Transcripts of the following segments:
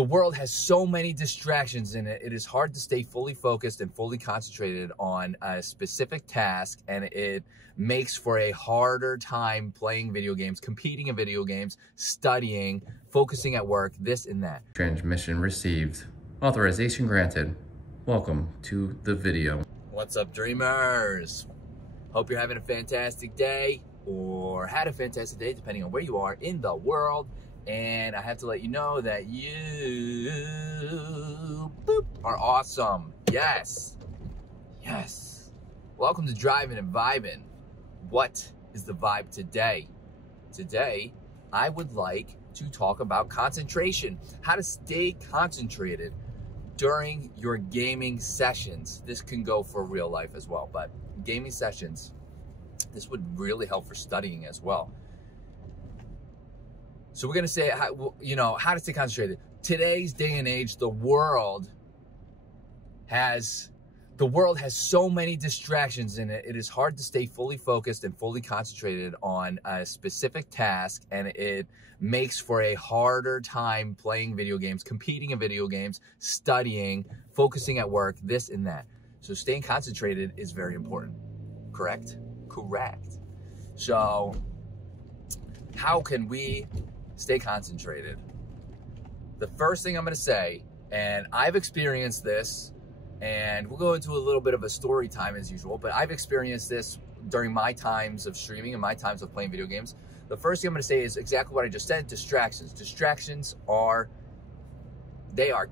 The world has so many distractions in it. It is hard to stay fully focused and fully concentrated on a specific task, and it makes for a harder time playing video games, competing in video games, studying, focusing at work, this and that. Transmission received. Authorization granted. Welcome to the video. What's up, dreamers? Hope you're having a fantastic day, or had a fantastic day, depending on where you are in the world. And I have to let you know that you are awesome. Yes. Yes. Welcome to Driving and Vibing. What is the vibe today? Today, I would like to talk about concentration. How to stay concentrated during your gaming sessions. This can go for real life as well, but gaming sessions, this would really help for studying as well. So we're going to say, how to stay concentrated. Today's day and age, the world has so many distractions in it. It is hard to stay fully focused and fully concentrated on a specific task, and it makes for a harder time playing video games, competing in video games, studying, focusing at work, this and that. So staying concentrated is very important. Correct? Correct. So how can we stay concentrated? The first thing I'm going to say, and I've experienced this, and we'll go into a little bit of a story time as usual, but I've experienced this during my times of streaming and my times of playing video games. The first thing I'm going to say is exactly what I just said: distractions. Distractions are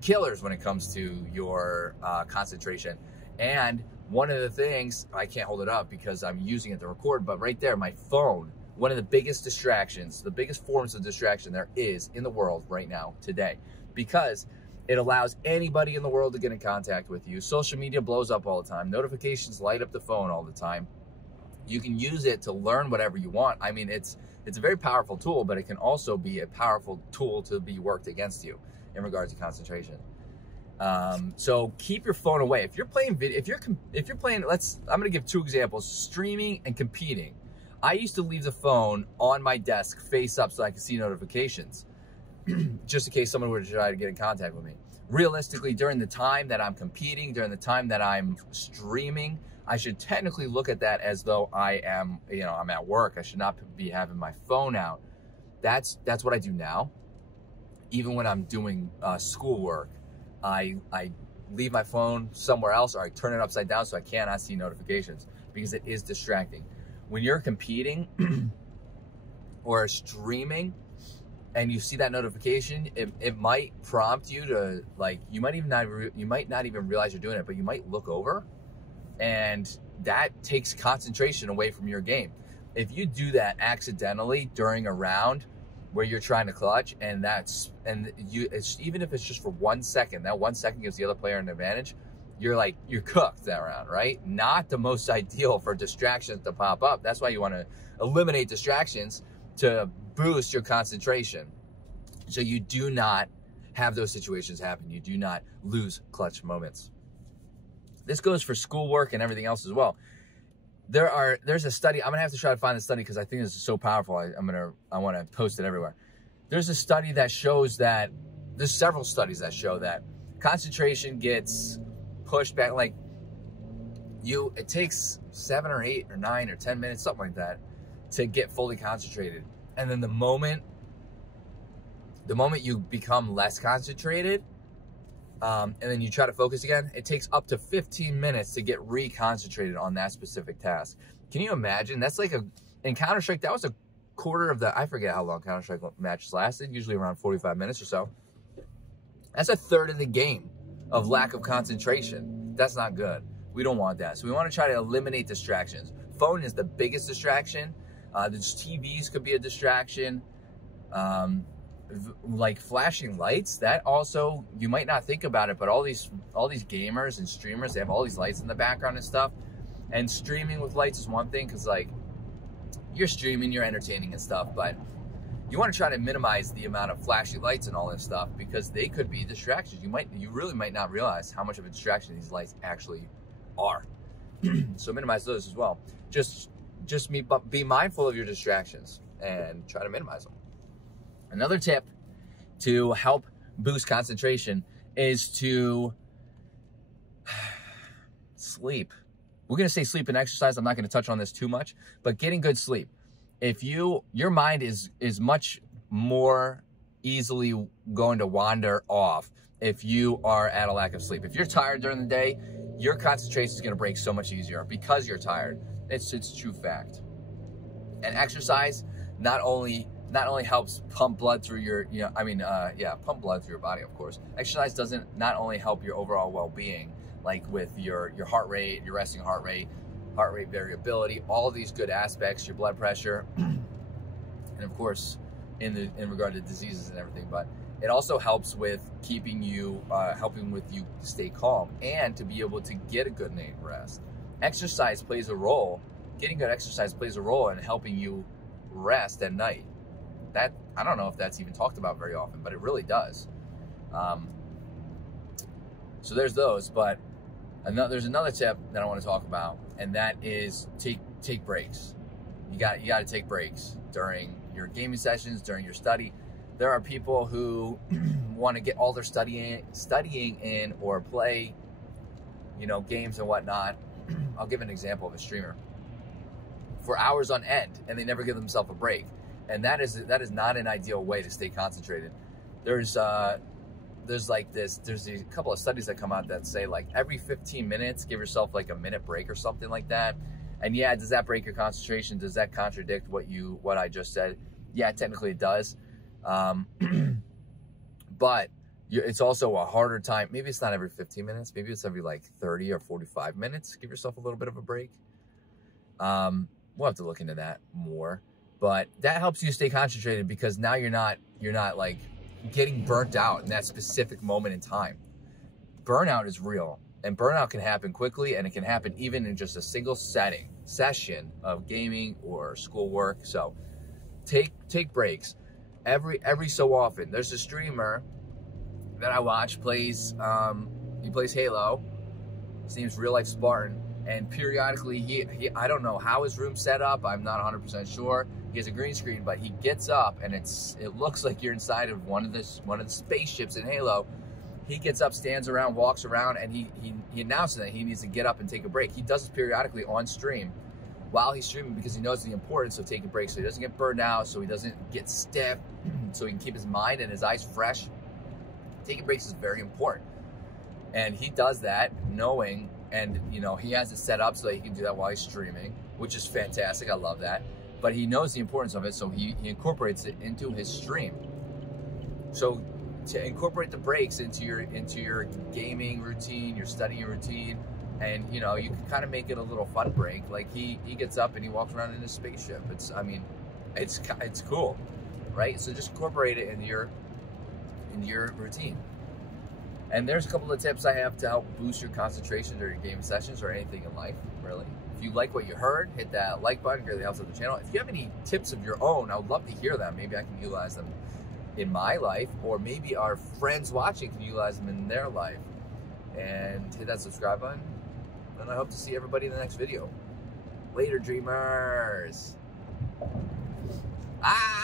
killers when it comes to your concentration. And one of the things, I can't hold it up because I'm using it to record, but right there, my phone, one of the biggest distractions, the biggest forms of distraction there is in the world right now, today, because it allows anybody in the world to get in contact with you. Social media blows up all the time. Notifications light up the phone all the time. You can use it to learn whatever you want. I mean, it's a very powerful tool, but it can also be a powerful tool to be worked against you in regards to concentration. So keep your phone away. If you're playing video, if you're playing, I'm going to give two examples: streaming and competing. I used to leave the phone on my desk face up so I could see notifications, just in case someone were to try to get in contact with me. Realistically, during the time that I'm competing, during the time that I'm streaming, I should technically look at that as though I am, I'm at work. I should not be having my phone out. That's what I do now. Even when I'm doing schoolwork, I leave my phone somewhere else, or I turn it upside down so I cannot see notifications, because it is distracting. When you're competing or streaming and you see that notification, it might prompt you to, you might not even realize you're doing it, but you might look over, and that takes concentration away from your game. If you do that accidentally during a round where you're trying to clutch, even if it's just for 1 second, that 1 second gives the other player an advantage, you're cooked that round, right? Not the most ideal for distractions to pop up. That's why you want to eliminate distractions to boost your concentration, so you do not have those situations happen. You do not lose clutch moments. This goes for schoolwork and everything else as well. There's a study. I'm gonna have to try to find the study because I think this is so powerful. I want to post it everywhere. There's a study that shows that there's several studies that show that concentration gets pushed back. It takes 7 or 8 or 9 or 10 minutes, something like that, to get fully concentrated. And then the moment you become less concentrated, and then you try to focus again, it takes up to 15 minutes to get reconcentrated on that specific task. Can you imagine? That's in Counter-Strike, that was a quarter of I forget how long Counter-Strike matches lasted, usually around 45 minutes or so. That's a third of the game of lack of concentration. That's not good. We don't want that. So we want to try to eliminate distractions. Phone is the biggest distraction. There's TVs could be a distraction. Like flashing lights, that also, you might not think about it, but all these gamers and streamers, they have all these lights in the background and stuff. And streaming with lights is one thing, because you're streaming, you're entertaining and stuff, but you want to try to minimize the amount of flashy lights and all this stuff, because they could be distractions. You really might not realize how much of a distraction these lights actually are. So minimize those as well. Just be mindful of your distractions and try to minimize them. Another tip to help boost concentration is to sleep. We're going to say sleep and exercise. I'm not going to touch on this too much, but getting good sleep. If your mind is much more easily going to wander off if you are at a lack of sleep. If you're tired during the day, your concentration is going to break so much easier because you're tired. It's a true fact. And exercise not only helps pump blood through your, pump blood through your body, of course. Exercise doesn't not only help your overall well-being, like with your heart rate, your resting heart rate variability, all of these good aspects, your blood pressure, and of course, in regard to diseases and everything, but it also helps with keeping you, helping with you to stay calm and to be able to get a good night's rest. Exercise plays a role. Getting good exercise plays a role in helping you rest at night. That, I don't know if that's even talked about very often, but it really does. So there's those, but there's another tip that I want to talk about, and that is take breaks. You got to take breaks during your gaming sessions, during your study. There are people who want to get all their studying in or play, games and whatnot. I'll give an example of a streamer for hours on end, and they never give themselves a break. And that is not an ideal way to stay concentrated. There's a couple of studies that come out that say like every 15 minutes, give yourself like a minute break or something like that. And yeah, does that break your concentration? Does that contradict what I just said? Yeah, technically it does. But it's also a harder time. Maybe it's not every 15 minutes. Maybe it's every like 30 or 45 minutes. Give yourself a little bit of a break. We'll have to look into that more. But that helps you stay concentrated because now you're not like getting burnt out in that specific moment in time. Burnout is real, and burnout can happen quickly, and it can happen even in just a single session of gaming or schoolwork. So take breaks every so often. There's a streamer that I watch he plays Halo. His name's Real Life Spartan, and periodically he I don't know how his room's set up. I'm not 100% sure. He has a green screen, but he gets up and it looks like you're inside of one of the spaceships in Halo. He gets up, stands around, walks around, and he announces that he needs to get up and take a break. He does this periodically on stream while he's streaming because he knows the importance of taking a break so he doesn't get burned out, so he doesn't get stiff, so he can keep his mind and his eyes fresh. Taking breaks is very important. And he does that knowing, and he has it set up so that he can do that while he's streaming, which is fantastic. I love that. But he knows the importance of it, so he incorporates it into his stream. So to incorporate the breaks into your gaming routine, your studying routine, and you can kind of make it a little fun break. Like he gets up and he walks around in his spaceship. It's cool, right? So just incorporate it in your routine. And there's a couple of tips I have to help boost your concentration during your gaming sessions or anything in life, really. If you like what you heard, hit that like button, it really helps with the channel. If you have any tips of your own, I would love to hear them. Maybe I can utilize them in my life, or maybe our friends watching can utilize them in their life. And hit that subscribe button, and I hope to see everybody in the next video. Later, dreamers. Ah!